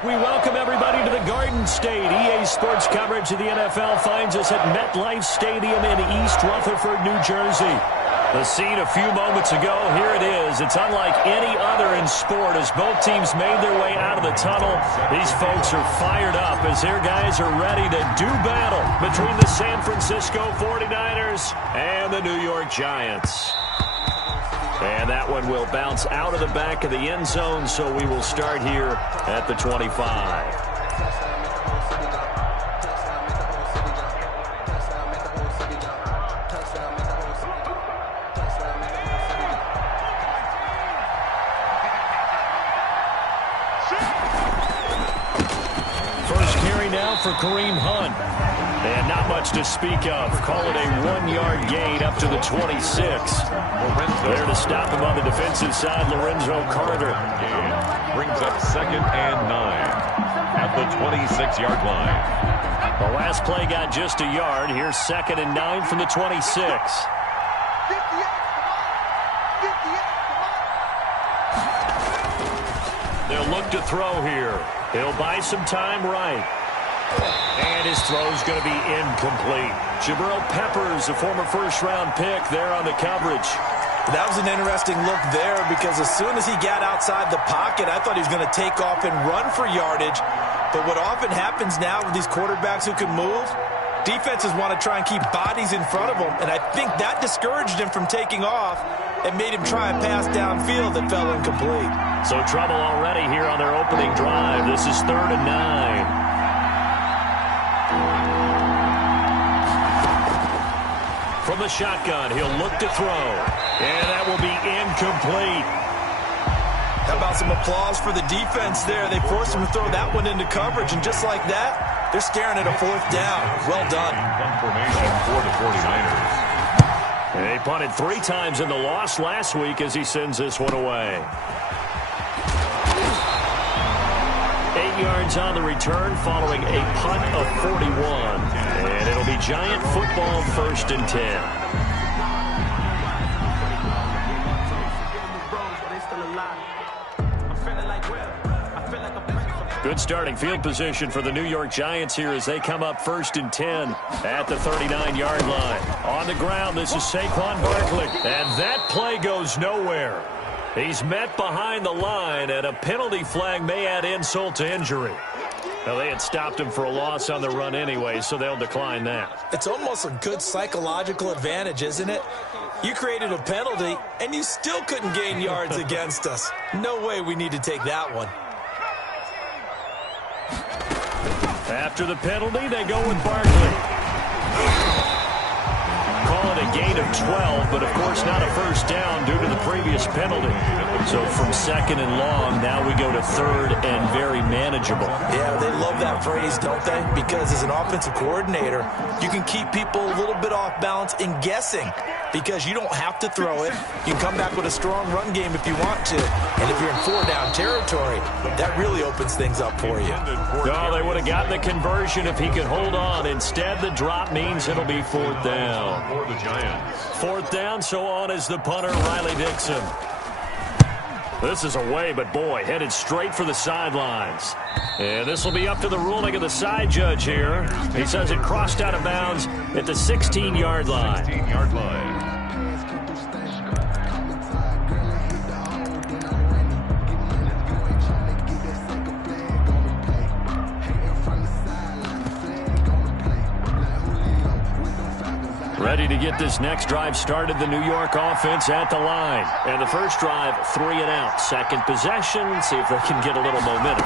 We welcome everybody to the Garden State. EA Sports coverage of the NFL finds us at MetLife Stadium in East Rutherford, New Jersey. The scene a few moments ago, here it is. It's unlike any other in sport as both teams made their way out of the tunnel. These folks are fired up as their guys are ready to do battle between the San Francisco 49ers and the New York Giants. And that one will bounce out of the back of the end zone, so we will start here at the 25. For Kareem Hunt. And not much to speak of. Call it a 1-yard gain up to the 26. There to stop him on the defensive side, Lorenzo Carter. Brings up 2nd and 9 at the 26-yard line. The last play got just a yard. Here's 2nd and 9 from the 26. They'll look to throw here. He'll buy some time right. And his throw's going to be incomplete. Jabril Peppers, a former first-round pick, there on the coverage. That was an interesting look there because as soon as he got outside the pocket, I thought he was going to take off and run for yardage. But what often happens now with these quarterbacks who can move, defenses want to try and keep bodies in front of them, and I think that discouraged him from taking off and made him try a pass downfield that fell incomplete. So trouble already here on their opening drive. This is 3rd and 9. From the shotgun, he'll look to throw. And that will be incomplete. How about some applause for the defense there? They forced him to throw that one into coverage, and just like that, they're staring at a 4th down. Well done. Formation for the 49ers. They punted 3 times in the loss last week as he sends this one away. 8 yards on the return following a punt of 41. And it'll be Giant football, 1st and 10. Good starting field position for the New York Giants here as they come up 1st and 10 at the 39-yard line. On the ground, this is Saquon Barkley. And that play goes nowhere. He's met behind the line, and a penalty flag may add insult to injury. Now, they had stopped him for a loss on the run anyway, so they'll decline that. It's almost a good psychological advantage, isn't it? You created a penalty, and you still couldn't gain yards against us. No way we need to take that one. After the penalty, they go with Barkley. Call it a gain of 12, but of course not a 1st down due to the previous penalty. So from 2nd and long, now we go to 3rd and very manageable. Yeah, they love that phrase, don't they? Because as an offensive coordinator, you can keep people a little bit off balance in guessing because you don't have to throw it. You can come back with a strong run game if you want to. And if you're in 4-down territory, that really opens things up for you. No, they would have gotten the conversion if he could hold on. Instead, the drop means it'll be 4th down. For the Giants. 4th down, so on is the punter, Riley Dixon. This is away, but boy, headed straight for the sidelines. And this will be up to the ruling of the side judge here. He says it crossed out of bounds at the 16-yard line. 16-yard line. Ready to get this next drive started, the New York offense at the line. And the first drive, 3 and out. Second possession, see if they can get a little momentum.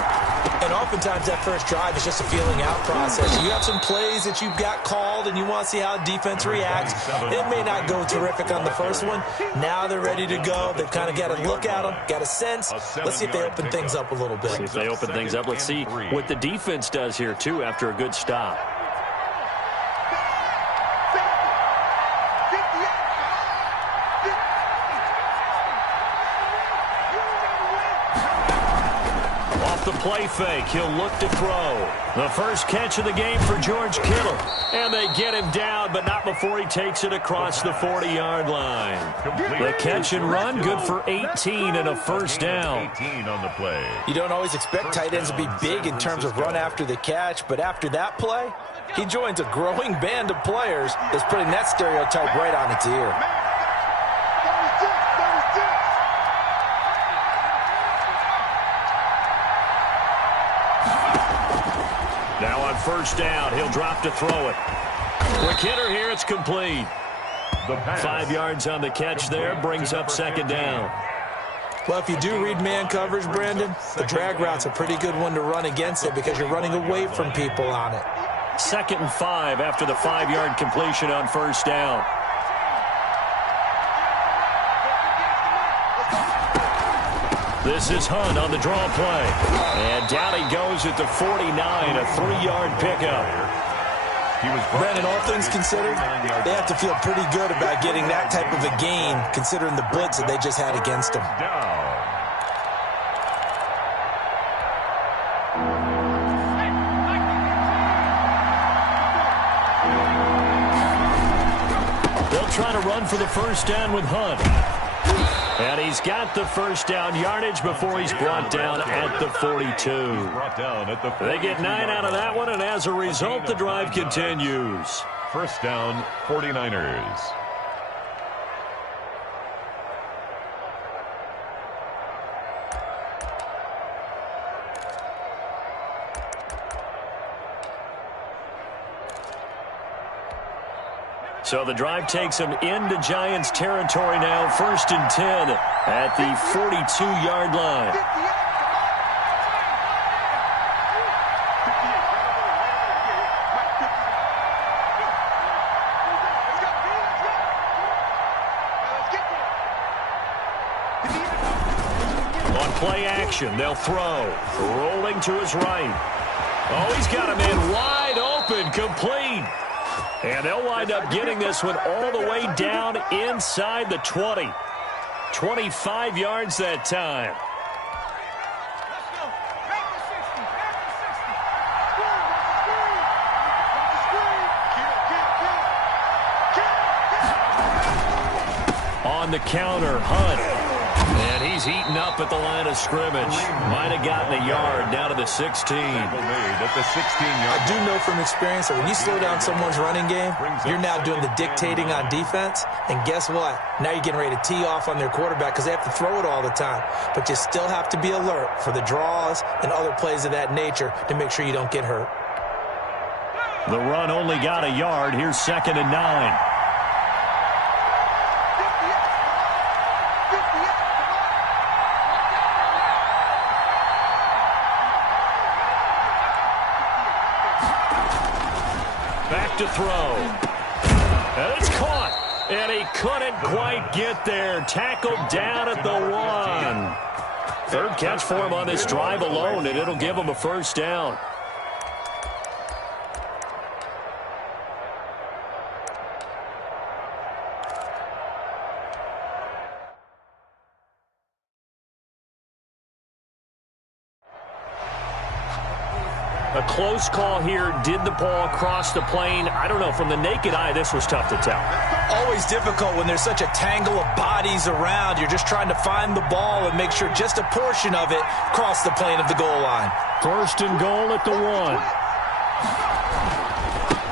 And oftentimes that first drive is just a feeling out process. You have some plays that you've got called and you want to see how defense reacts. It may not go terrific on the first one. Now they're ready to go. They've kind of got to look at them, got a sense. Let's see if they open things up a little bit. See if they open things up. Let's see what the defense does here, too, after a good stop. the play fake. He'll look to throw. The first catch of the game for George Kittle. And they get him down, but not before he takes it across the 40-yard line. The catch and run, good for 18 and a first down. 18 on the play. You don't always expect tight ends to be big in terms of run after the catch, but after that play, he joins a growing band of players that's putting that stereotype right on its ear. Now on first down, he'll drop to throw it. Quick hitter here, it's complete. 5 yards on the catch there, brings up second down. Well, if you do read man coverage, Brandon, the drag route's a pretty good one to run against it because you're running away from people on it. 2nd and 5 after the 5-yard completion on first down. This is Hunt on the draw play. And down he goes at the 49, a 3-yard pickup. Brandon, all things considered, they have to feel pretty good about getting that type of a gain considering the blitz that they just had against them. They'll try to run for the first down with Hunt. And he's got the first down yardage before he's brought down at the 42. They get 9 out of that one, and as a result, the drive continues. First down, 49ers. So the drive takes them into Giants territory now, 1st and 10 at the 42-yard line. On play action, they'll throw. Rolling to his right. Oh, he's got a man wide open, complete. And they'll wind up getting this one all the way down inside the 20. 25 yards that time. On the counter, Hunt. And he's eaten up at the line of scrimmage. Might have gotten a yard down to the 16. I do know from experience that when you slow down someone's running game, you're now doing the dictating on defense. And guess what? Now you're getting ready to tee off on their quarterback because they have to throw it all the time. But you still have to be alert for the draws and other plays of that nature to make sure you don't get hurt. The run only got a yard. Here's 2nd and 9. To throw. And it's caught. And he couldn't quite get there. Tackled down at the 1. 3rd catch for him on this drive alone, and it'll give him a first down. A close call here. Did the ball cross the plane? I don't know. From the naked eye, this was tough to tell. Always difficult when there's such a tangle of bodies around. You're just trying to find the ball and make sure just a portion of it crossed the plane of the goal line. 1st and goal at the 1.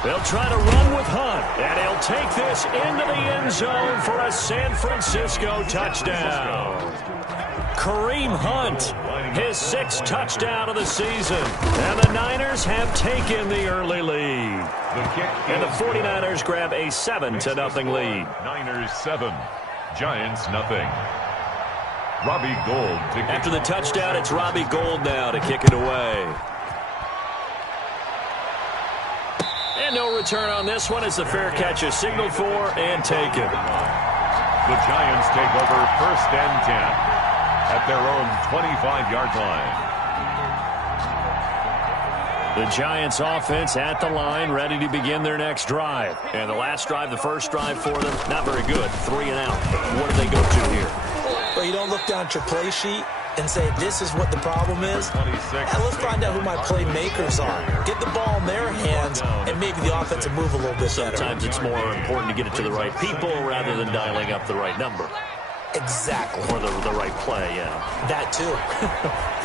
They'll try to run with Hunt, and he'll take this into the end zone for a San Francisco touchdown. Kareem Hunt, his 6th touchdown of the season. And the Niners have taken the early lead. And the 49ers grab a 7-0 lead. Niners 7, Giants nothing. Robbie Gould. After the touchdown, it's Robbie Gould now to kick it away. And no return on this one as the fair catch is signaled for and taken. The Giants take over 1st and 10 at their own 25-yard line. The Giants offense at the line, ready to begin their next drive. And the last drive, the first drive for them, not very good. 3 and out. What do they go to here? Well, you don't look down at your play sheet and say, this is what the problem is? Let's find out who my playmakers are. Get the ball in their hands, and maybe the offense will move a little bit better. Sometimes it's more important to get it to the right people rather than dialing up the right number. Exactly. Or the right play, yeah. That too.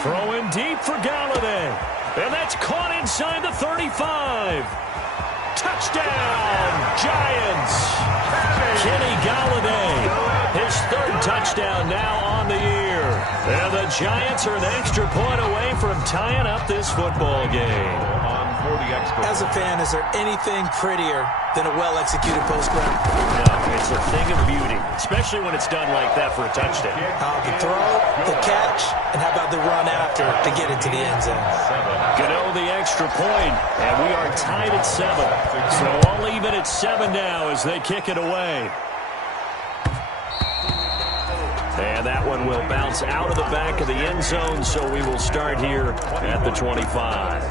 Throw in deep for Galladay. And that's caught inside the 35. Touchdown, Giants. Kenny Galladay, his third touchdown now on the year. And the Giants are an extra point away from tying up this football game. As a fan, is there anything prettier than a well-executed post-grab? No, it's a thing of beauty, especially when it's done like that for a touchdown. The throw, the catch, and how about the run after to get it to the end zone? Gano the extra point, and we are tied at 7. So all even at 7 now as they kick it away. And that one will bounce out of the back of the end zone, so we will start here at the 25.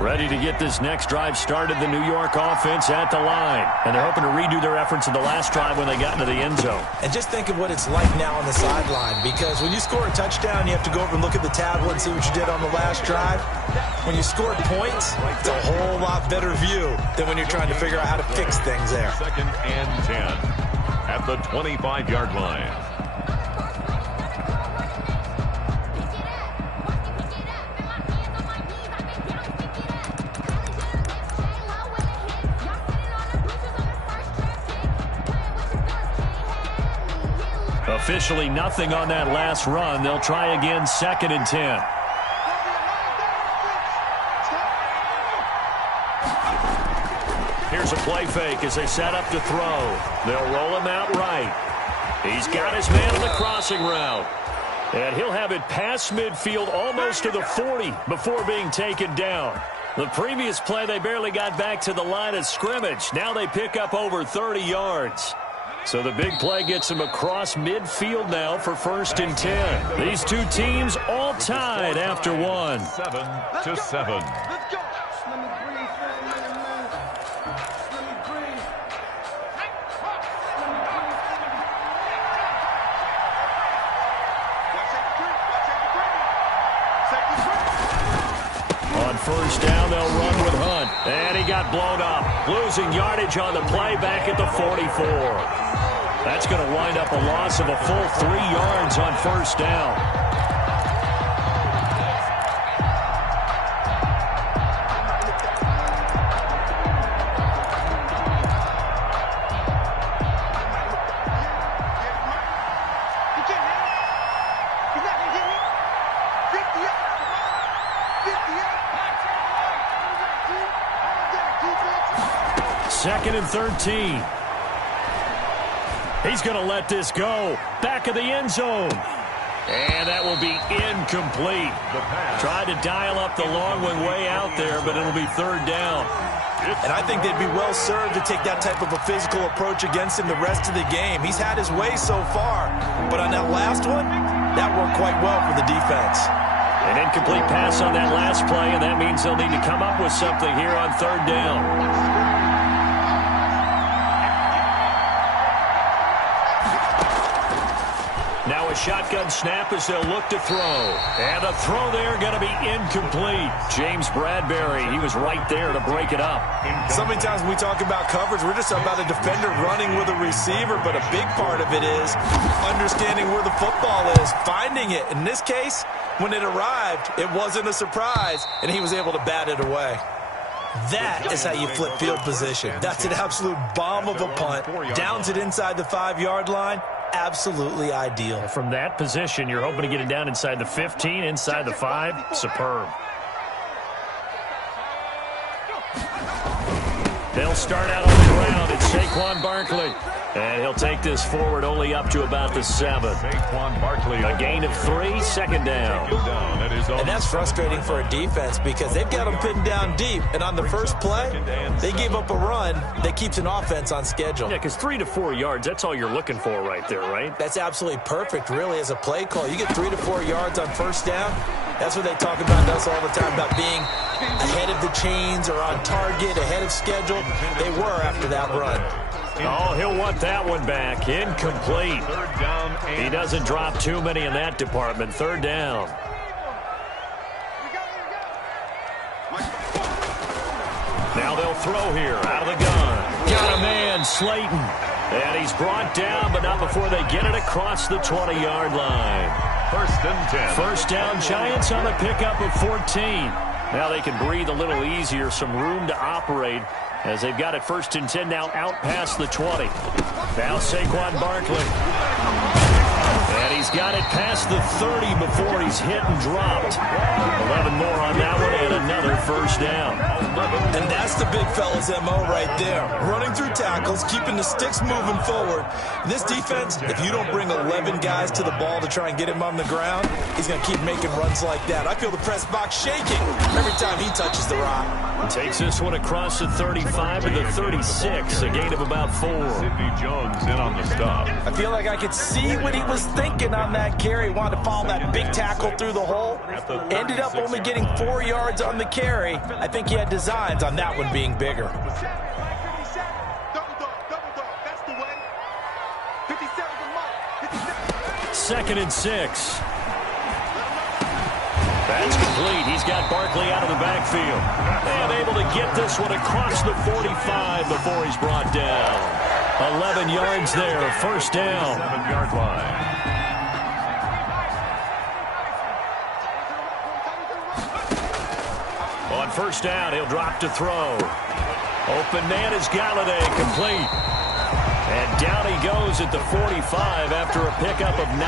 Ready to get this next drive started, the New York offense at the line. And they're hoping to redo their efforts in the last drive when they got into the end zone. And just think of what it's like now on the sideline, because when you score a touchdown, you have to go over and look at the tablet and see what you did on the last drive. When you scored points, it's a whole lot better view than when you're trying to figure out how to fix things there. 2nd and 10 at the 25-yard line. Officially nothing on that last run. They'll try again, 2nd and 10. Here's a play fake as they set up to throw. They'll roll him out right. He's got his man on the crossing route. And he'll have it past midfield almost to the 40 before being taken down. The previous play, they barely got back to the line of scrimmage. Now they pick up over 30 yards. So the big play gets them across midfield now for 1st and 10. These two teams all tied after 1. 7-7. Let's go. Let me breathe for a minute, man. Let me breathe. On 1st down, they'll run with Hunt. And he got blown up. Losing yardage on the play back at the 44. That's going to wind up a loss of a full 3 yards on 1st down. Second and 13. He's going to let this go. Back of the end zone. And that will be incomplete. Tried to dial up the long one way out there, but it'll be 3rd down. And I think they'd be well served to take that type of a physical approach against him the rest of the game. He's had his way so far, but on that last one, that worked quite well for the defense. An incomplete pass on that last play, and that means they'll need to come up with something here on 3rd down. Now a shotgun snap as they'll look to throw. And the throw there going to be incomplete. James Bradbury, he was right there to break it up. So many times when we talk about coverage, we're just about a defender running with a receiver, but a big part of it is understanding where the football is, finding it. In this case, when it arrived, it wasn't a surprise, and he was able to bat it away. That is how you flip field position. That's an absolute bomb of a punt. Downs it inside the 5-yard line. Absolutely ideal. From that position, you're hoping to get it down inside the 15, inside the 5. Superb. They'll start out on the ground. It's Saquon Barkley. And he'll take this forward only up to about the 7. Saquon Barkley. A gain of 3, second down. And that's frustrating for a defense because they've got them pinned down deep. And on the first play, they gave up a run that keeps an offense on schedule. Yeah, because 3 to 4 yards, that's all you're looking for right there, right? That's absolutely perfect, really, as a play call. You get 3 to 4 yards on first down. That's what they talk about us all the time, about being ahead of the chains or on target, ahead of schedule. They were after that run. Oh, he'll want that one back. Incomplete. He doesn't drop too many in that department. Third down. Now they'll throw here out of the gun. Got a man, Slayton. And he's brought down, but not before they get it across the 20-yard line. First and 10. First down, Giants on a pickup of 14. Now they can breathe a little easier, some room to operate as they've got it first and 10 now out past the 20. Now Saquon Barkley. And he's got it past the 30 before he's hit and dropped. 11 more on that one and another first down. And that's the big fella's MO right there. Running through tackles, keeping the sticks moving forward. This defense, if you don't bring 11 guys to the ball to try and get him on the ground, he's going to keep making runs like that. I feel the press box shaking every time he touches the rock. Takes this one across the 35 to the 36, a gain of about 4. Sidney Jones in on the stop. I feel like I could see what he was thinking on that carry. Wanted to follow that big tackle through the hole. Ended up only getting 4 yards on the carry. I think he had designs on that one being bigger. Second and 6. That's complete. He's got Barkley out of the backfield. And able to get this one across the 45 before he's brought down. 11 yards there, first down. 7-yard line. On first down, he'll drop to throw. Open man is Galladay, complete. And down he goes at the 45 after a pickup of 9.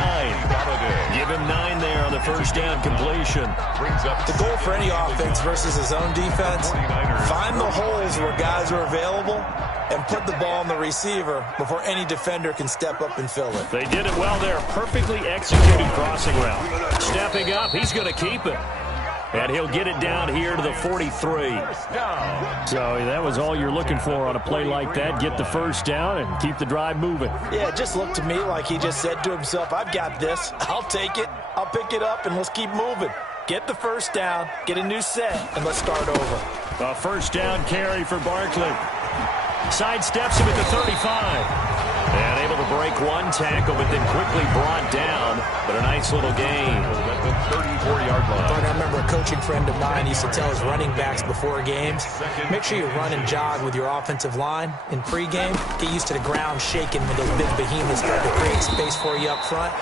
Give him 9 there on the first down completion. The goal for any offense versus his own defense, find the holes where guys are available and put the ball on the receiver before any defender can step up and fill it. They did it well there. Perfectly executed crossing route. Stepping up, he's going to keep it. And he'll get it down here to the 43. So that was all you're looking for on a play like that. Get the first down and keep the drive moving. Yeah, it just looked to me like he just said to himself, I've got this. I'll take it. I'll pick it up, and let's keep moving. Get the first down, get a new set, and let's start over. A first down carry for Barkley. Sidesteps him at the 35. And able to break one tackle, but then quickly brought down. But a nice little gain. At the 34-yard line. I remember a coaching friend of mine used to tell his running backs before games, make sure you run and jog with your offensive line in pregame. Get used to the ground shaking when those big behemoths start to create space for you up front.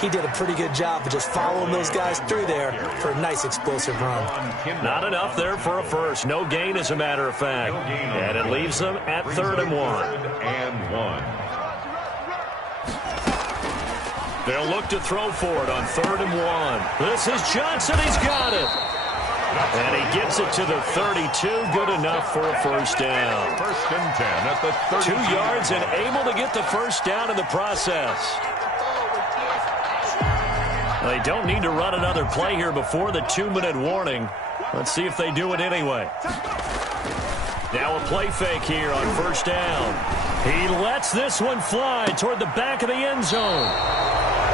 He did a pretty good job of just following those guys through there for a nice explosive run. Not enough there for a first. No gain, as a matter of fact. And it leaves them at 3rd and 1. They'll look to throw for it on 3rd and 1. This is Johnson. He's got it. And he gets it to the 32. Good enough for a first down. First and 10 at the 32. 2 yards and able to get the first down in the process. They don't need to run another play here before the 2-minute warning. Let's see if they do it anyway. Now a play fake here on first down. He lets this one fly toward the back of the end zone.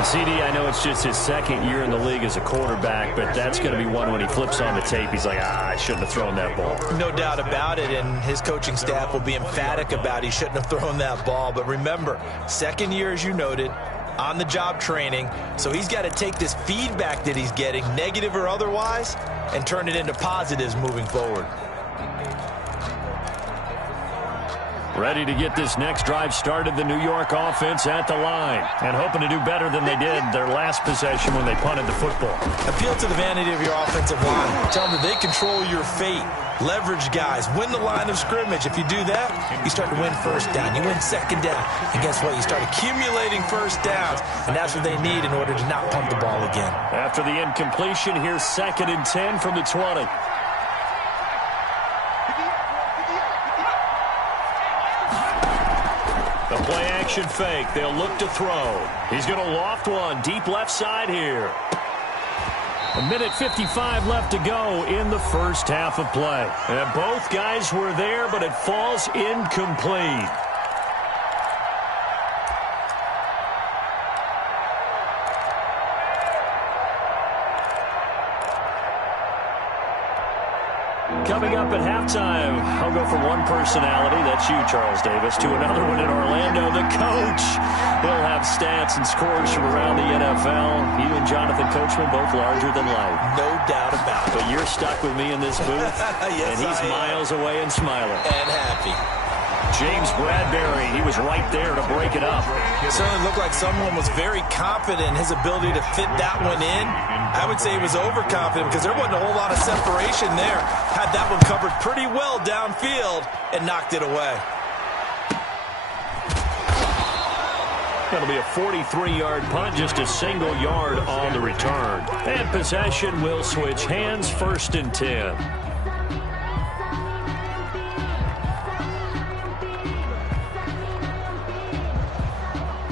CD, I know it's just his 2nd year in the league as a quarterback, but that's going to be one when he flips on the tape. He's like, I shouldn't have thrown that ball. No doubt about it, and his coaching staff will be emphatic about he shouldn't have thrown that ball. But remember, 2nd year, as you noted, on-the-job training, so he's got to take this feedback that he's getting, negative or otherwise, and turn it into positives moving forward. Ready to get this next drive started, the New York offense at the line, and hoping to do better than they did their last possession when they punted the football. Appeal to the vanity of your offensive line. Tell them that they control your fate. Leverage guys. Win the line of scrimmage. If you do that, you start to win first down. You win second down. And guess what? You start accumulating first downs, and that's what they need in order to not punt the ball again. After the incompletion, here's 2nd and 10 from the 20. The play action fake. They'll look to throw. He's going to loft one deep left side here. 1:55 left to go in the first half of play. And both guys were there, but it falls incomplete. Coming up at halftime, I'll go from one personality, that's you, Charles Davis, to another one in Orlando, the coach. He'll have stats and scores from around the NFL. You and Jonathan Coachman, both larger than life. No doubt about it. But you're stuck with me in this booth, yes, and he's miles away and smiling. And happy. James Bradbury, he was right there to break it up. It certainly looked like someone was very confident in his ability to fit that one in. I would say he was overconfident because there wasn't a whole lot of separation there. Had that one covered pretty well downfield and knocked it away. That'll be a 43-yard punt, just a single yard on the return. And possession will switch hands, 1st and 10.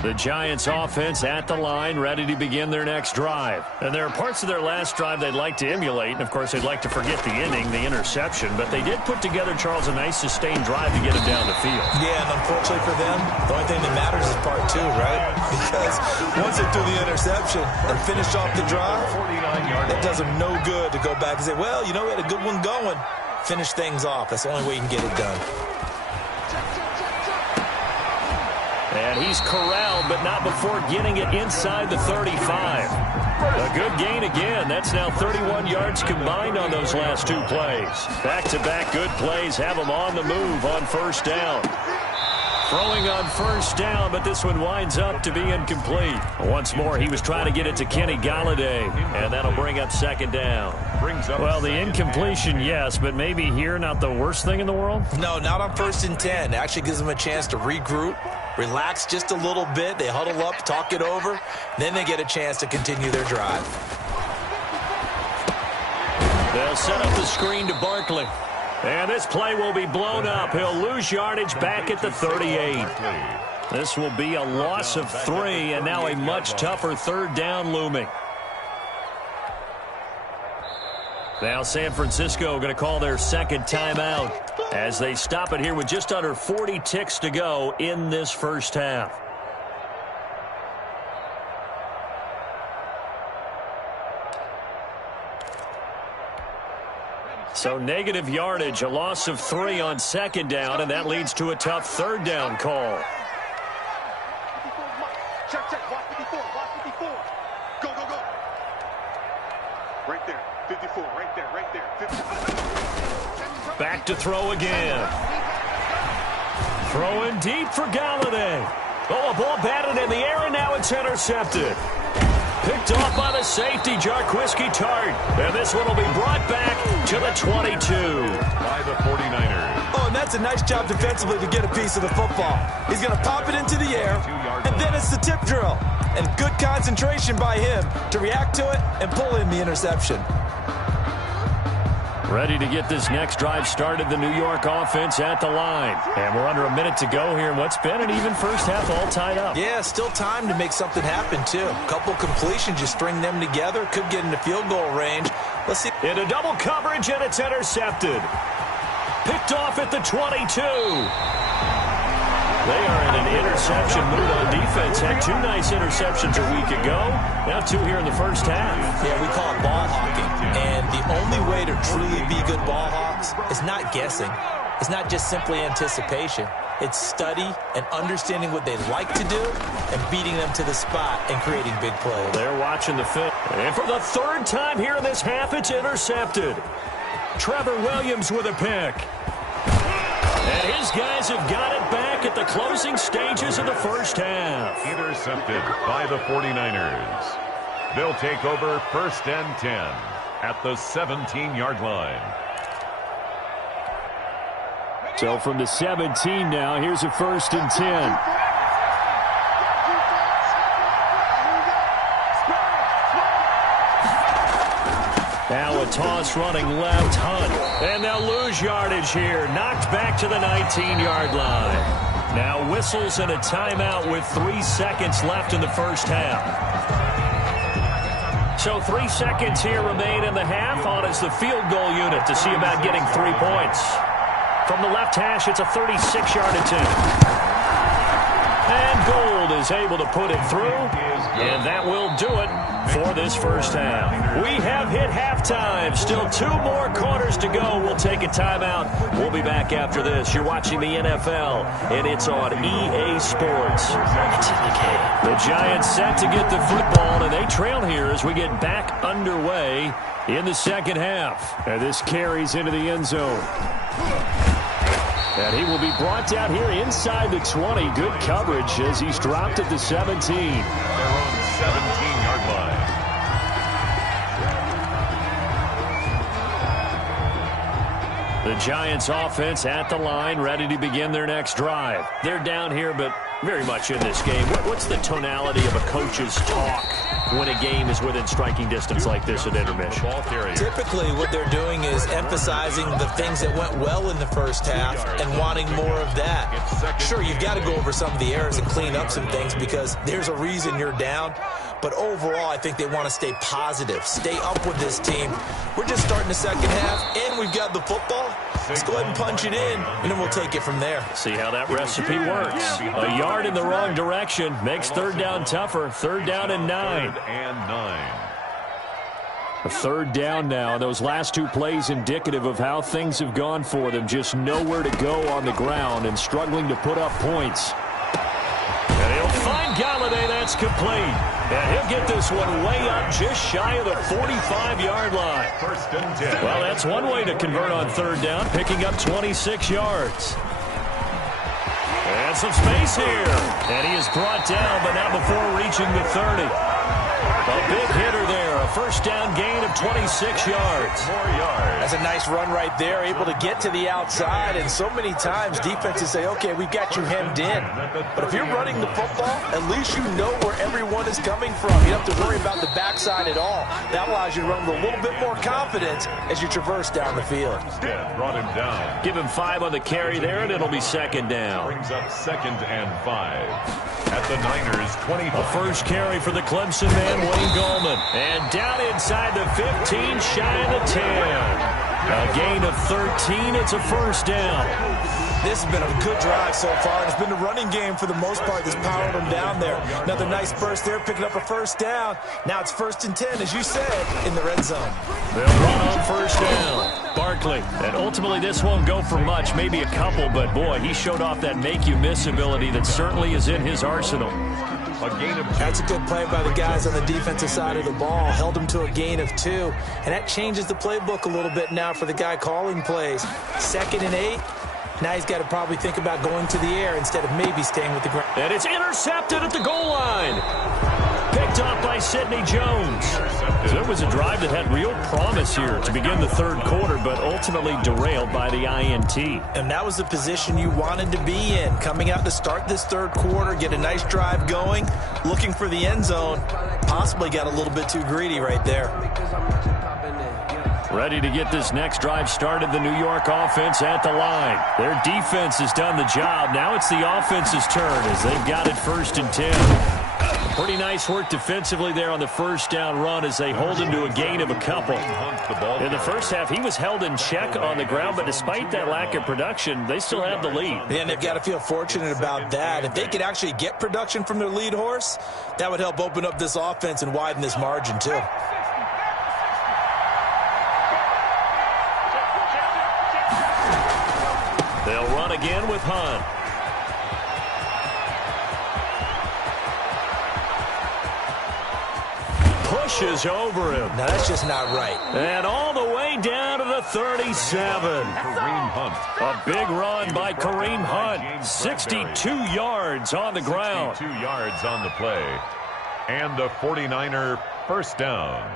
The Giants offense at the line, ready to begin their next drive. And there are parts of their last drive they'd like to emulate, and of course they'd like to forget the inning, the interception, but they did put together, Charles, a nice sustained drive to get him down the field. Yeah, and unfortunately for them, the only thing that matters is part 2, right? Because once they threw the interception and finished off the drive, that does them no good to go back and say, well, you know, we had a good one going. Finish things off. That's the only way you can get it done. And he's corralled, but not before getting it inside the 35. A good gain again. That's now 31 yards combined on those last 2 plays. Back-to-back good plays have him on the move on 1st down. Throwing on 1st down, but this one winds up to be incomplete. Once more, he was trying to get it to Kenny Golladay, and that'll bring up 2nd down. Well, the incompletion, yes, but maybe here not the worst thing in the world? No, not on 1st and 10. It actually gives them a chance to regroup, relax just a little bit. They huddle up, talk it over. Then they get a chance to continue their drive. They'll set up the screen to Barkley. And this play will be blown up. He'll lose yardage back at the 38. This will be a loss of 3, and now a much tougher 3rd down looming. Now San Francisco going to call their 2nd timeout as they stop it here with just under 40 ticks to go in this first half. So negative yardage, a loss of 3 on 2nd down, and that leads to a tough 3rd down call. Check, watch 54, watch 54. Go. Right there, 54, right there, 54. Back to throw again. Throwing deep for Golladay. Oh, a ball batted in the air, and now it's intercepted. Picked off by the safety, Jarquiski Tart. And this one will be brought back to the 22. By the 49ers. Oh, and that's a nice job defensively to get a piece of the football. He's going to pop it into the air, and then it's the tip drill. And good concentration by him to react to it and pull in the interception. Ready to get this next drive started, the New York offense at the line. And we're under a minute to go here in what's been an even first half, all tied up. Yeah, still time to make something happen, too. A couple completions, you string them together, could get into field goal range. Let's see. Into double coverage, and it's intercepted. Picked off at the 22. They are in an interception mood on defense. Had 2 nice interceptions a week ago. Now 2 here in the first half. Yeah, we call it ball hawking. And the only way to truly be good ball hawks is not guessing. It's not just simply anticipation. It's study and understanding what they like to do and beating them to the spot and creating big plays. They're watching the film. And for the 3rd time here in this half, it's intercepted. Trevor Williams with a pick. And his guys have got it back at the closing stages of the first half. Intercepted by the 49ers. They'll take over 1st and 10 at the 17-yard line. So from the 17 now, here's a 1st and 10. Now a toss running left, Hunt. And they'll lose yardage here. Knocked back to the 19-yard line. Now whistles and a timeout with 3 seconds left in the first half. So 3 seconds here remain in the half. On is the field goal unit to see about getting 3 points. From the left hash, it's a 36-yard attempt. And Gold is able to put it through, and that will do it for this first half. We have hit halftime. Still 2 more quarters to go. We'll take a timeout. We'll be back after this. You're watching the NFL, and it's on EA Sports. It's in the game. The Giants set to get the football, and they trail here as we get back underway in the second half. And this carries into the end zone. And he will be brought down here inside the 20. Good coverage as he's dropped at the 17. Their own 17-yard line. The Giants offense at the line, ready to begin their next drive. They're down here, but very much in this game. What's the tonality of a coach's talk when a game is within striking distance like this at intermission? Typically, what they're doing is emphasizing the things that went well in the first half and wanting more of that. Sure, you've got to go over some of the errors and clean up some things because there's a reason you're down. But overall, I think they want to stay positive, stay up with this team. We're just starting the second half, and we've got the football. Let's go ahead and punch it in, and then we'll take it from there. See how that recipe works. A yard in the wrong direction makes third down tougher. Third down and 9. A third down now. Those last 2 plays indicative of how things have gone for them. Just nowhere to go on the ground and struggling to put up points. And he'll find Galladay. That's complete. And he'll get this one way up just shy of the 45-yard line. First and 10. Well, that's one way to convert on third down, picking up 26 yards. And some space here. And he is brought down, but not before reaching the 30. A big hitter there. A first down gain of 26 yards. That's a nice run right there, able to get to the outside. And so many times defenses say, okay, we've got you hemmed in. But if you're running the football, at least you know where everyone is coming from. You don't have to worry about the backside at all. That allows you to run with a little bit more confidence as you traverse down the field. Brought him down. Give him 5 on the carry there, and it'll be second down. Brings up 2nd and 5. At the Niners' 20. A first carry for the Clemson man, Wayne Gallman. And down inside the 15, shy of the 10. A gain of 13. It's a first down. This has been a good drive so far. It's been the running game for the most part that's powered them down there. Another nice burst there, picking up a first down. Now it's 1st and 10, as you said, in the red zone. They'll run on first down. Barkley. And ultimately this won't go for much, maybe a couple, but boy, he showed off that make-you-miss ability that certainly is in his arsenal. A gain of 2. That's a good play by the guys on the defensive side of the ball. Held him to a gain of 2. And that changes the playbook a little bit now for the guy calling plays. 2nd and 8. Now he's got to probably think about going to the air instead of maybe staying with the ground. And it's intercepted at the goal line. Picked off by Sidney Jones. So it was a drive that had real promise here to begin the third quarter, but ultimately derailed by the INT. And that was the position you wanted to be in. Coming out to start this third quarter, get a nice drive going, looking for the end zone. Possibly got a little bit too greedy right there. Ready to get this next drive started, the New York offense at the line. Their defense has done the job. Now it's the offense's turn as they've got it 1st and 10. Pretty nice work defensively there on the first down run as they hold him to a gain of a couple. In the first half, he was held in check on the ground, but despite that lack of production, they still have the lead. And they've got to feel fortunate about that. If they could actually get production from their lead horse, that would help open up this offense and widen this margin too. They'll run again with Hunt. Pushes over him. Now that's just not right. And all the way down to the 37. Kareem Hunt. A big run by Kareem Hunt. 62 yards on the ground. 2 yards on the play. And a 49er first down.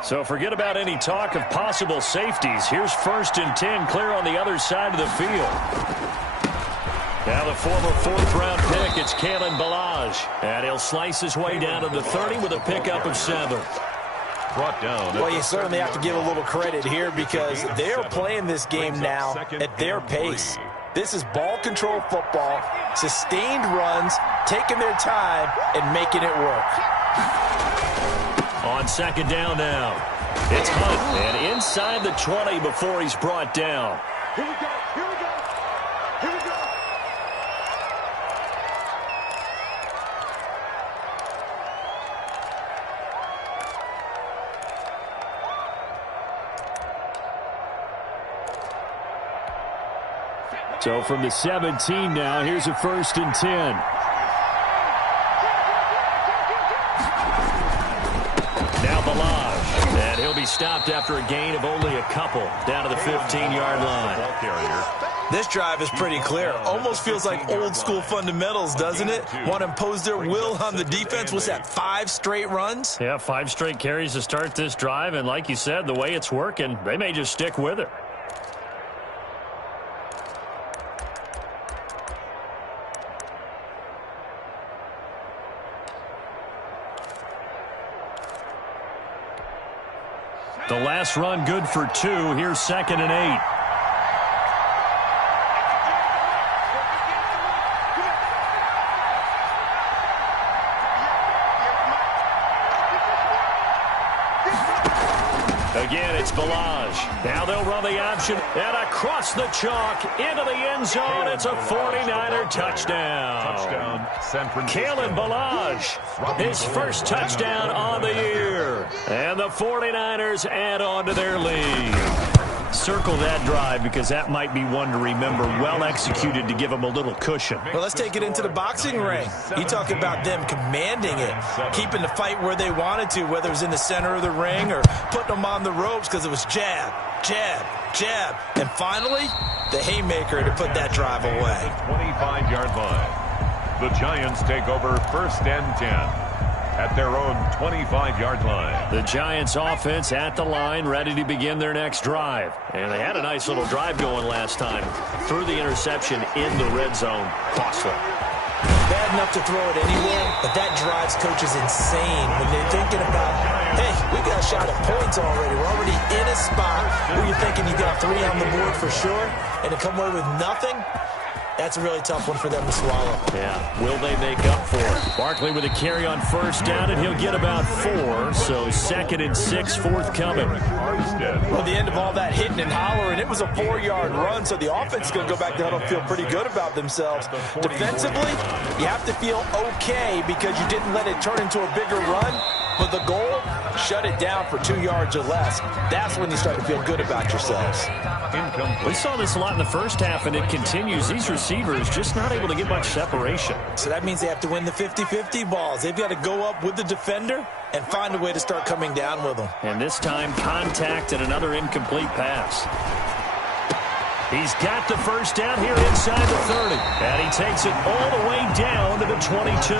So forget about any talk of possible safeties. Here's 1st and 10, clear on the other side of the field. Now the former 4th-round pick, it's Kalen Ballage. And he'll slice his way down to the 30 with a pickup of 7. Brought down. Well, you certainly have to give a little credit here because they're playing this game now at their pace. This is ball control football, sustained runs, taking their time, and making it work. On second down now, it's Hunt, and inside the 20 before he's brought down. Here we go. Here we go. Here we go. So from the 17 now, here's a 1st and 10. Now Balaj, and he'll be stopped after a gain of only a couple down to the 15-yard line. This drive is pretty clear. Almost feels like old school fundamentals, doesn't it? Want to impose their will on the defense. What's that, 5 straight runs? Yeah, 5 straight carries to start this drive, and like you said, the way it's working, they may just stick with it. The last run good for 2. Here's 2nd and 8. Again, it's Balaj. Now they'll run the option, and across the chalk, into the end zone. It's a 49er touchdown. Kalen Balaj, his first touchdown on the year. And the 49ers add on to their lead. Circle that drive because that might be one to remember. Well executed to give them a little cushion. Well, let's take it into the boxing ring. You talk about them commanding it, keeping the fight where they wanted to, whether it was in the center of the ring or putting them on the ropes because it was jab, jab, jab. And finally, the haymaker to put that drive away. 25-yard line. The Giants take over 1st and 10. At their own 25-yard line. The Giants offense at the line, ready to begin their next drive. And they had a nice little drive going last time. Threw the interception in the red zone. Costly. Bad enough to throw it anywhere, but that drives coaches insane when they're thinking about, hey, we got a shot at points already. We're already in a spot where you're thinking you got 3 on the board for sure, and to come away with nothing, that's a really tough one for them to swallow. Yeah, will they make up for it? Barkley with a carry on 1st down, and he'll get about 4. So 2nd and 6 forthcoming. Well, the end of all that hitting and hollering, it was a 4-yard run, so the offense is going to go back to huddle and feel pretty good about themselves. Defensively, you have to feel okay because you didn't let it turn into a bigger run, but the goal, shut it down for 2 yards or less. That's when you start to feel good about yourselves. We saw this a lot in the first half, and it continues. These receivers just not able to get much separation. So that means they have to win the 50-50 balls. They've got to go up with the defender and find a way to start coming down with them. And this time, contact and another incomplete pass. He's got the 1st down here inside the 30. And he takes it all the way down to the 22.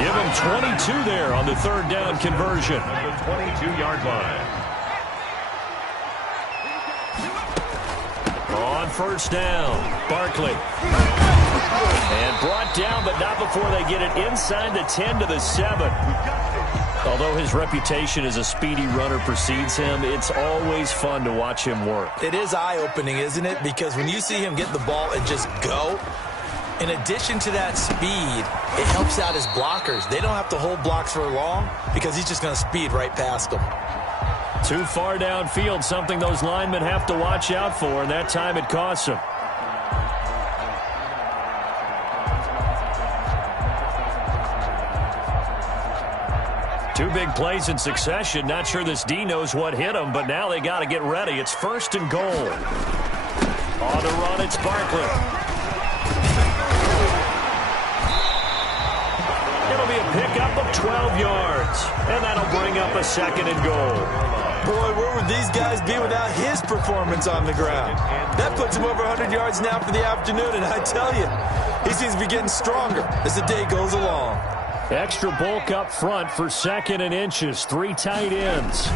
Give him 22 there on the 3rd down conversion. The 22-yard line. On 1st down, Barkley. And brought down, but not before they get it inside the 10 to the 7. Although his reputation as a speedy runner precedes him, it's always fun to watch him work. It is eye-opening, isn't it? Because when you see him get the ball and just go, in addition to that speed, it helps out his blockers. They don't have to hold blocks for long because he's just going to speed right past them. Too far downfield, something those linemen have to watch out for, and that time it costs them. Two big plays in succession. Not sure this D knows what hit him, but now they got to get ready. It's 1st and goal. On the run, it's Barkley. It'll be a pickup of 12 yards, and that'll bring up a 2nd and goal. Boy, where would these guys be without his performance on the ground? That puts him over 100 yards now for the afternoon, and I tell you, he seems to be getting stronger as the day goes along. Extra bulk up front for 2nd and inches. 3 tight ends.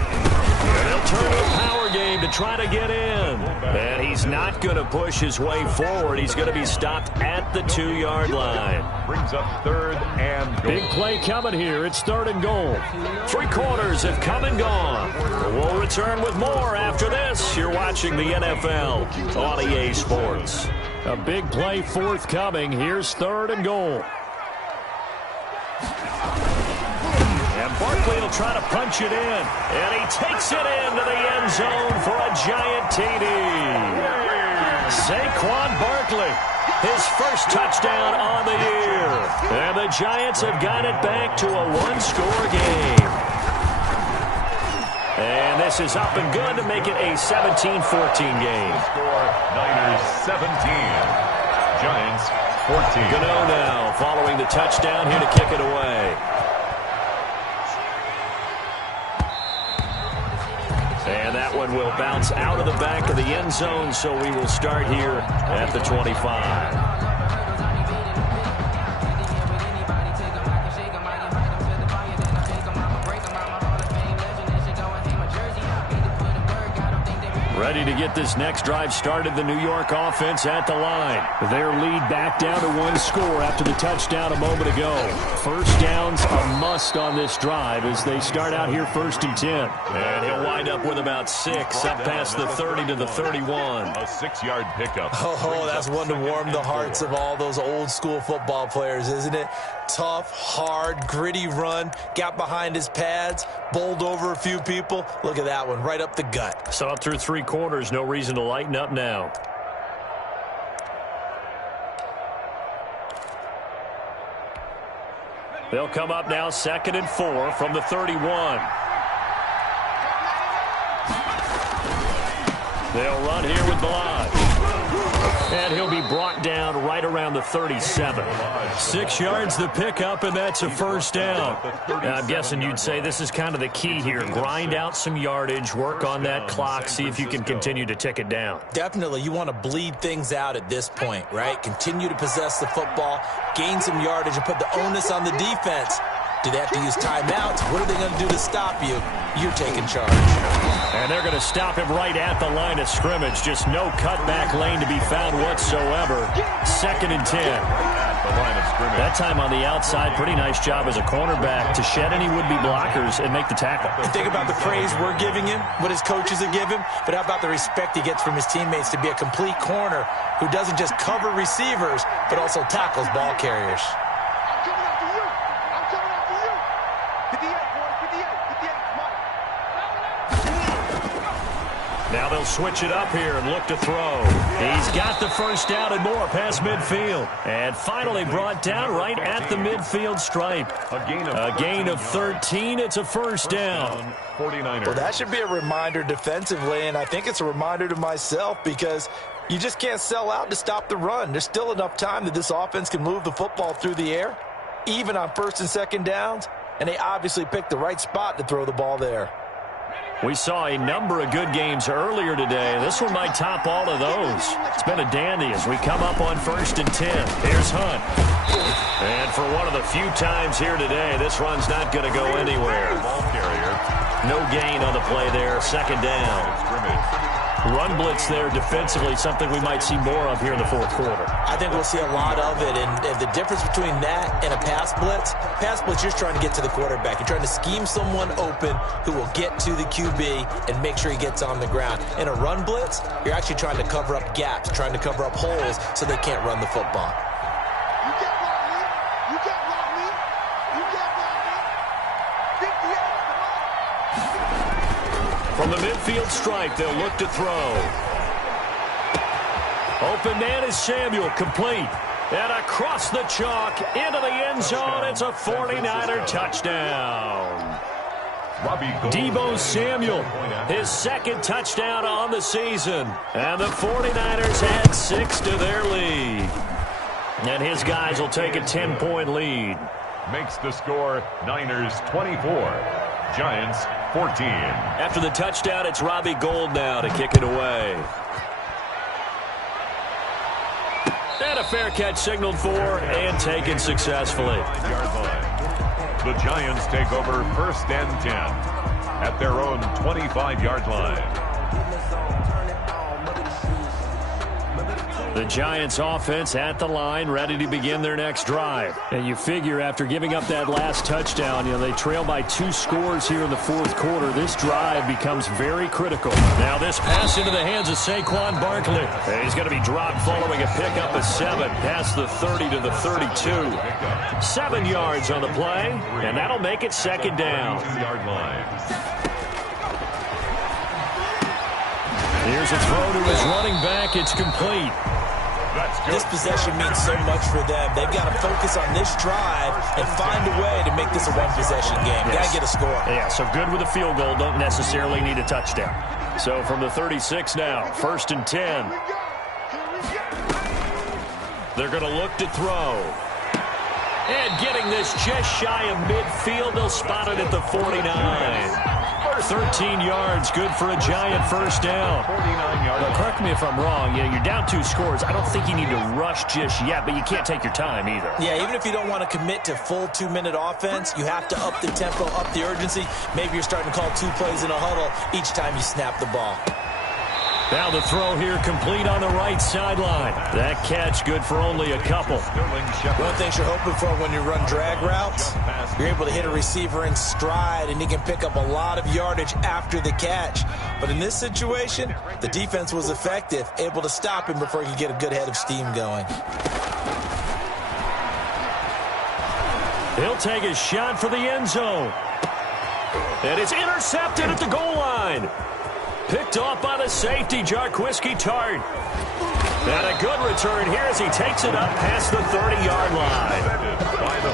And they'll turn to a power game to try to get in. And he's not going to push his way forward. He's going to be stopped at the 2-yard line. Brings up 3rd and goal. Big play coming here. It's 3rd and goal. 3 quarters have come and gone. We'll return with more after this. You're watching the NFL on EA Sports. A big play forthcoming. Here's 3rd and goal. And Barkley will try to punch it in. And he takes it into the end zone for a giant TD. Saquon Barkley, his first touchdown on the year. And the Giants have got it back to a 1-score game. And this is up and good to make it a 17-14 game. Score, Niners 17. Giants 14. Gano now following the touchdown here to kick it away. And that one will bounce out of the back of the end zone, so we will start here at the 25. Ready to get this next drive started. The New York offense at the line. Their lead back down to 1 score after the touchdown a moment ago. First down's a must on this drive as they start out here 1st and 10. And he'll wind up with about 6 up past the 30 to the 31. A 6-yard pickup. Oh, that's one to warm the hearts of all those old school football players, isn't it? Tough, hard, gritty run. Got behind his pads, bowled over a few people. Look at that one, right up the gut. So up through 3 quarters, no reason to lighten up now. They'll come up now 2nd and 4 from the 31. They'll run here with Blige. And he'll be brought down right around the 37. 6 yards the pickup, and that's a first down. Now, I'm guessing you'd say this is kind of the key here. Grind out some yardage, work on that clock, see if you can continue to tick it down. Definitely, you want to bleed things out at this point, right? Continue to possess the football, gain some yardage, and put the onus on the defense. Do they have to use timeouts? What are they going to do to stop you? You're taking charge. And they're going to stop him right at the line of scrimmage. Just no cutback lane to be found whatsoever. 2nd and 10. The line of scrimmage. That time on the outside, pretty nice job as a cornerback to shed any would-be blockers and make the tackle. And think about the praise we're giving him, what his coaches have given him, but how about the respect he gets from his teammates to be a complete corner who doesn't just cover receivers, but also tackles ball carriers. Now they'll switch it up here and look to throw. He's got the first down and more past midfield. And finally brought down right at the midfield stripe. A gain of 13. It's a first down. 49ers. Well, that should be a reminder defensively, and I think it's a reminder to myself because you just can't sell out to stop the run. There's still enough time that this offense can move the football through the air, even on 1st and 2nd downs, and they obviously picked the right spot to throw the ball there. We saw a number of good games earlier today. This one might top all of those. It's been a dandy as we come up on 1st and 10. Here's Hunt. And for one of the few times here today, this run's not going to go anywhere. Ball carrier. No gain on the play there. 2nd down. Run blitz there defensively, something we might see more of here in the 4th quarter. I think we'll see a lot of it, and the difference between that and a pass blitz, you're just trying to get to the quarterback. You're trying to scheme someone open who will get to the QB and make sure he gets on the ground. In a run blitz, you're actually trying to cover up gaps, trying to cover up holes so they can't run the football. From the midfield stripe, they'll look to throw. Open man is Samuel, complete. And across the chalk, into the end zone, it's a 49er touchdown. Deebo Samuel, his 2nd touchdown on the season. And the 49ers add 6 to their lead. And his guys will take a 10-point lead. Makes the score Niners 24. Giants 14. After the touchdown, it's Robbie Gould now to kick it away. And a fair catch signaled for and taken successfully. The Giants take over 1st and 10 at their own 25-yard line. The Giants offense at the line, ready to begin their next drive. And you figure after giving up that last touchdown, they trail by 2 scores here in the fourth quarter. This drive becomes very critical. Now this pass into the hands of Saquon Barkley. And he's going to be dropped following a pickup of 7 past the 30 to the 32. 7 yards on the play, and that'll make it second down. Here's a throw to his running back. It's complete. This possession means so much for them. They've got to focus on this drive and find a way to make this a one-possession game. Got to get a score. Yeah, so good with a field goal. Don't necessarily need a touchdown. So from the 36 now, 1st and 10. They're going to look to throw. And getting this just shy of midfield. They'll spot it at the 49. 13 yards, good for a Giant first down. Now, correct me if I'm wrong. You're down 2 scores. I don't think you need to rush just yet, but you can't take your time either. Yeah, even if you don't want to commit to full 2-minute offense, you have to up the tempo, up the urgency. Maybe you're starting to call 2 plays in a huddle each time you snap the ball. Now the throw here complete on the right sideline. That catch good for only a couple. One of the things you're hoping for when you run drag routes, you're able to hit a receiver in stride, and he can pick up a lot of yardage after the catch. But in this situation, the defense was effective, able to stop him before he could get a good head of steam going. He'll take a shot for the end zone. And it's intercepted at the goal line. Picked off by the safety, Jarquiski Tart. And a good return here as he takes it up past the 30-yard line.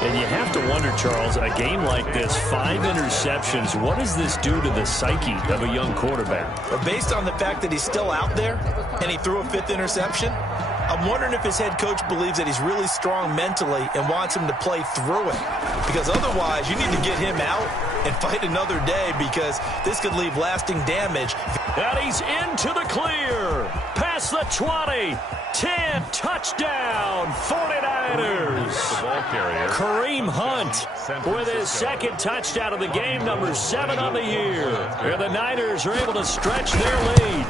And you have to wonder, Charles, a game like this, 5 interceptions, what does this do to the psyche of a young quarterback? But based on the fact that he's still out there and he threw a 5th interception, I'm wondering if his head coach believes that he's really strong mentally and wants him to play through it. Because otherwise, you need to get him out and fight another day, because this could leave lasting damage. And he's into the clear. Past the 20. 10. Touchdown. 49ers. The ball carrier, Kareem Hunt with his 2nd touchdown of the game, number 7 on the year. And the Niners are able to stretch their lead.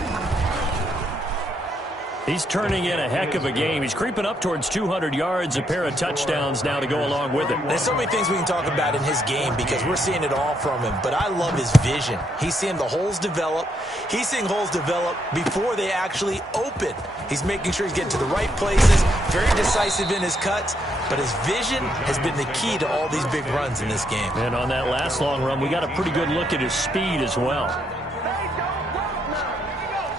He's turning in a heck of a game. He's creeping up towards 200 yards, a pair of touchdowns now to go along with it. There's so many things we can talk about in his game because we're seeing it all from him. But I love his vision. He's seeing the holes develop. He's seeing holes develop before they actually open. He's making sure he's getting to the right places, very decisive in his cuts. But his vision has been the key to all these big runs in this game. And on that last long run, we got a pretty good look at his speed as well.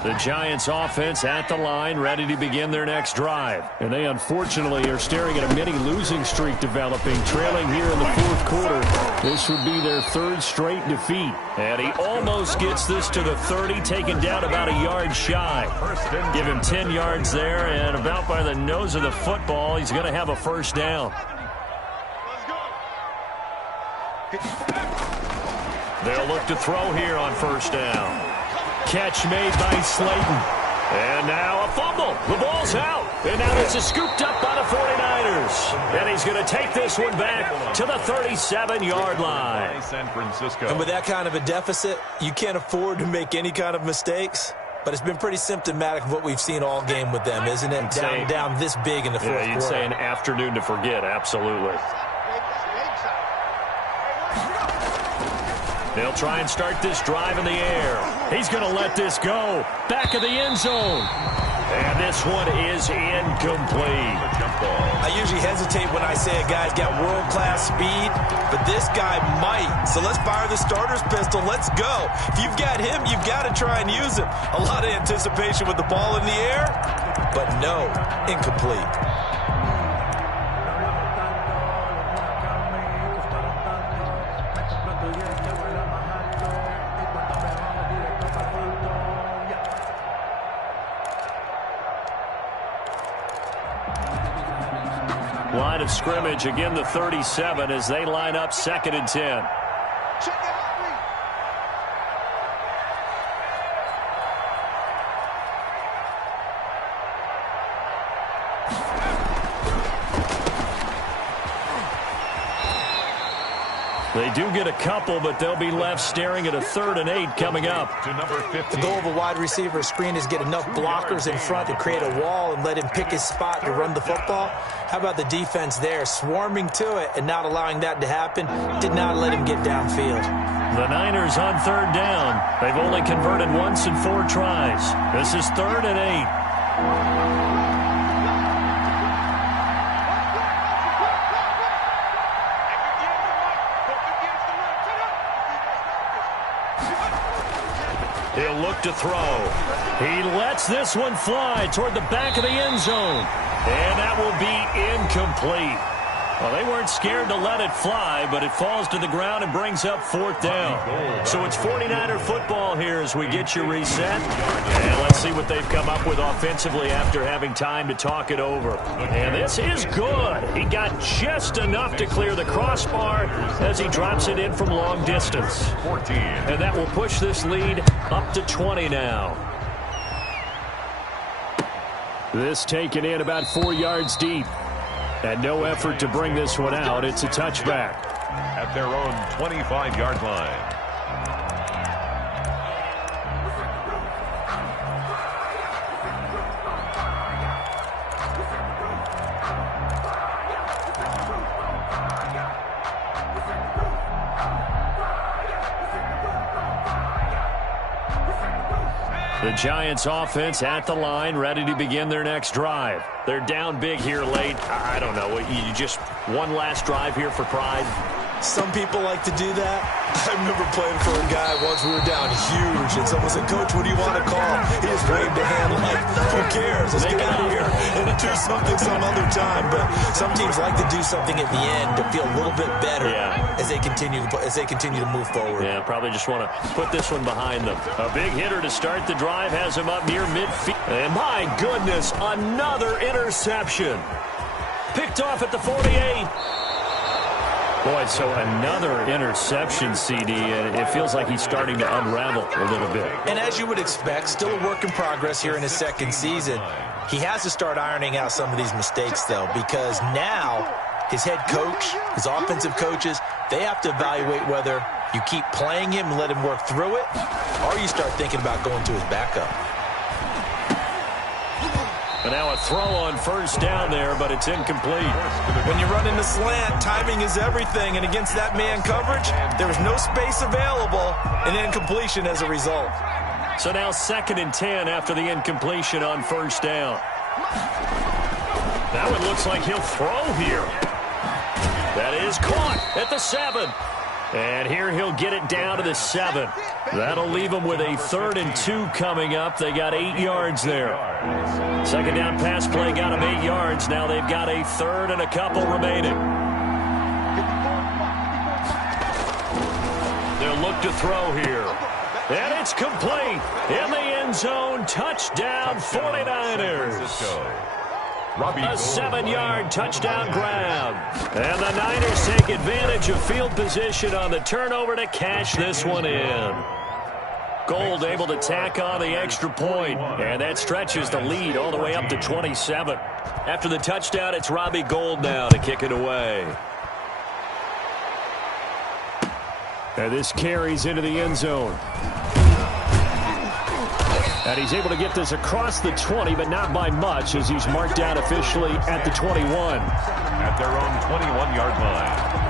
The Giants offense at the line, ready to begin their next drive. And they unfortunately are staring at a mini losing streak developing, trailing here in the fourth quarter. This would be their 3rd straight defeat. And he almost gets this to the 30, taken down about a yard shy. Give him 10 yards there, and about by the nose of the football, he's going to have a first down. They'll look to throw here on first down. Catch made by Slayton. And now a fumble. The ball's out. And now this is scooped up by the 49ers. And he's going to take this one back to the 37-yard line. San Francisco. And with that kind of a deficit, you can't afford to make any kind of mistakes. But it's been pretty symptomatic of what we've seen all game with them, isn't it? Down this big in the fourth quarter. Yeah, you'd say an afternoon to forget. Absolutely. They'll try and start this drive in the air. He's going to let this go. Back of the end zone. And this one is incomplete. I usually hesitate when I say a guy's got world-class speed, but this guy might. So let's fire the starter's pistol. Let's go. If you've got him, you've got to try and use him. A lot of anticipation with the ball in the air, but no, incomplete. Line of scrimmage, again the 37 as they line up 2nd and 10. They do get a couple, but they'll be left staring at a 3rd and 8 coming up. To number 15. The goal of a wide receiver screen is get enough blockers in front to create a wall and let him pick his spot to run the football. How about the defense there, swarming to it and not allowing that to happen? Did not let him get downfield. The Niners on 3rd down. They've only converted once in 4 tries. This is 3rd and 8. He'll look to throw. He lets this one fly toward the back of the end zone. And that will be incomplete. Well, they weren't scared to let it fly, but it falls to the ground and brings up 4th down. So it's 49er football here as we get you reset. And let's see what they've come up with offensively after having time to talk it over. And this is good. He got just enough to clear the crossbar as he drops it in from long distance. 14. And that will push this lead up to 20 now. This taken in about 4 yards deep. And no effort to bring this one out. It's a touchback. At their own 25-yard line. The Giants offense at the line, ready to begin their next drive. They're down big here late. I don't know. You just one last drive here for pride? Some people like to do that. I remember playing for a guy once. We were down huge, and someone said, "Coach, what do you want to call?" He just waved a hand like, "Who cares? Let's get out of here and do something some other time." But some teams like to do something at the end to feel a little bit better as they continue to move forward. Yeah, probably just want to put this one behind them. A big hitter to start the drive has him up near midfield. And my goodness, another interception. Picked off at the 48. Boy, so another interception, CD, and it feels like he's starting to unravel a little bit. And as you would expect, still a work in progress here in his 2nd season. He has to start ironing out some of these mistakes, though, because now his head coach, his offensive coaches, they have to evaluate whether you keep playing him and let him work through it, or you start thinking about going to his backup. And now a throw on 1st down there, but it's incomplete. When you run in the slant, timing is everything, and against that man coverage, there was no space available, and incompletion as a result. So now 2nd and 10 after the incompletion on 1st down. Now it looks like he'll throw here. That is caught at the 7. And here he'll get it down to the 7. That'll leave him with a 3rd and 2 coming up. They got 8 yards there. 2nd down pass play got him 8 yards. Now they've got a 3rd and a couple remaining. They'll look to throw here. And it's complete. In the end zone. Touchdown 49ers. A 7-yard touchdown grab. And the Niners take advantage of field position on the turnover to cash this one in. Gold able to tack on the extra point, and that stretches the lead all the way up to 27. After the touchdown, it's Robbie Gould now to kick it away. And this carries into the end zone. And he's able to get this across the 20, but not by much, as he's marked down officially at the 21. At their own 21-yard line.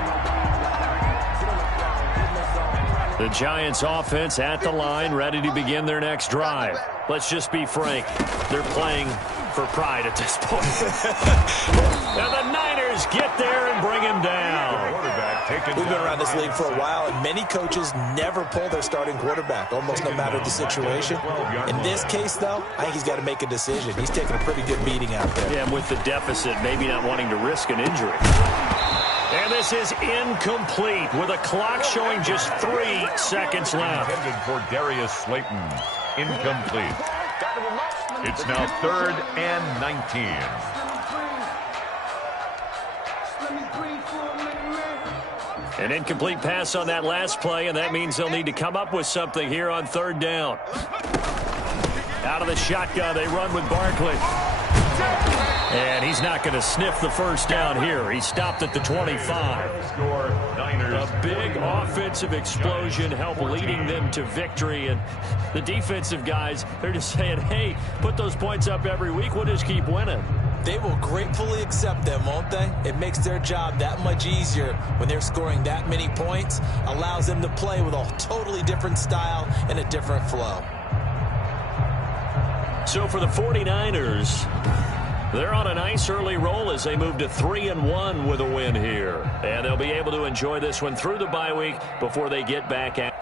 The Giants offense at the line, ready to begin their next drive. Let's just be frank. They're playing for pride at this point. And the Niners get there and bring him down. We've been around this league for a while, and many coaches never pull their starting quarterback, almost no matter the situation. In this case, though, I think he's got to make a decision. He's taking a pretty good beating out there. Yeah, and with the deficit, maybe not wanting to risk an injury. And this is incomplete with a clock showing just 3 seconds left. Intended for Darius Slayton. Incomplete. It's now 3rd and 19. An incomplete pass on that last play, and that means they'll need to come up with something here on 3rd down. Out of the shotgun, they run with Barkley. And he's not going to sniff the first down here. He stopped at the 25. Score, Niners. A big offensive explosion helped leading them to victory. And the defensive guys, they're just saying, hey, put those points up every week. We'll just keep winning. They will gratefully accept them, won't they? It makes their job that much easier when they're scoring that many points. Allows them to play with a totally different style and a different flow. So for the 49ers, they're on a nice early roll as they move to 3-1 with a win here. And they'll be able to enjoy this one through the bye week before they get back at